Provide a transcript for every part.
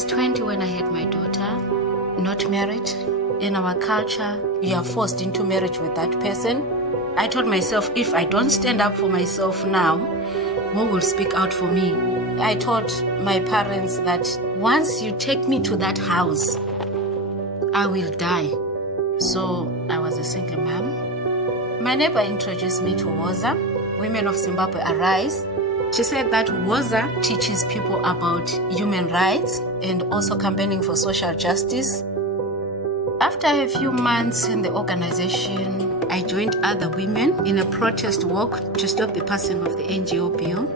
was 20 when I had my daughter, not married. In our culture, you are forced into marriage with that person. I told myself, if I don't stand up for myself now, who will speak out for me? I told my parents that once you take me to that house, I will die. So I was a single mom. My neighbor introduced me to WOZA, Women of Zimbabwe Arise. She said that WOZA teaches people about human rights and also campaigning for social justice. After a few months in the organization, I joined other women in a protest walk to stop the passing of the NGO bill.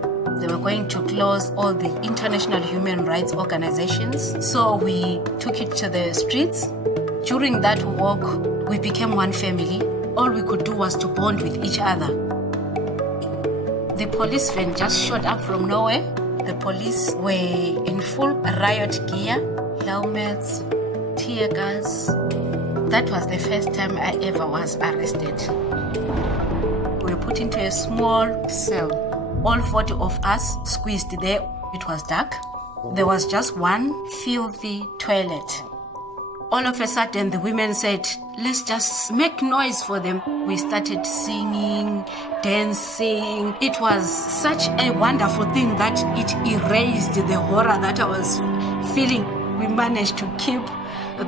They were going to close all the international human rights organizations, so we took it to the streets. During that walk, we became one family. All we could do was to bond with each other. The police van just showed up from nowhere. The police were in full riot gear, helmets, tear gas. That was the first time I ever was arrested. We were put into a small cell. All 40 of us squeezed there. It was dark. There was just one filthy toilet. All of a sudden, the women said, let's just make noise for them. We started singing, dancing. It was such a wonderful thing that it erased the horror that I was feeling. We managed to keep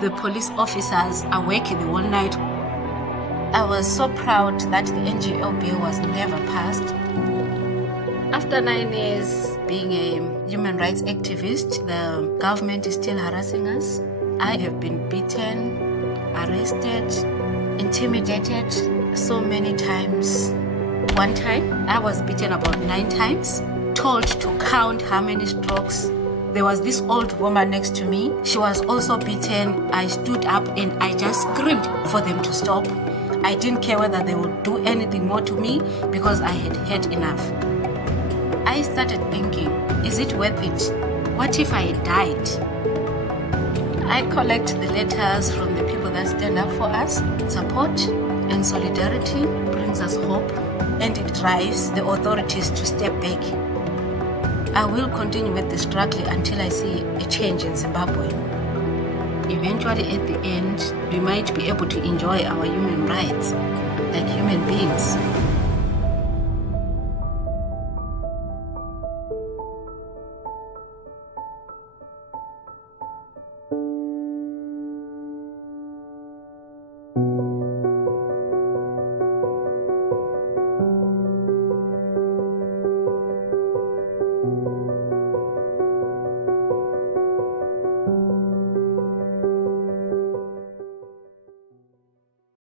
the police officers awake the whole night. I was so proud that the NGO bill was never passed. After 9 years being a human rights activist, the government is still harassing us. I have been beaten, arrested, intimidated so many times. One time, I was beaten about 9 times, told to count how many strokes. There was this old woman next to me. She was also beaten. I stood up and I just screamed for them to stop. I didn't care whether they would do anything more to me because I had had enough. I started thinking, is it worth it? What if I died? I collect the letters from the people that stand up for us. Support and solidarity brings us hope, and it drives the authorities to step back. I will continue with the struggle until I see a change in Zimbabwe. Eventually, at the end, we might be able to enjoy our human rights like human beings.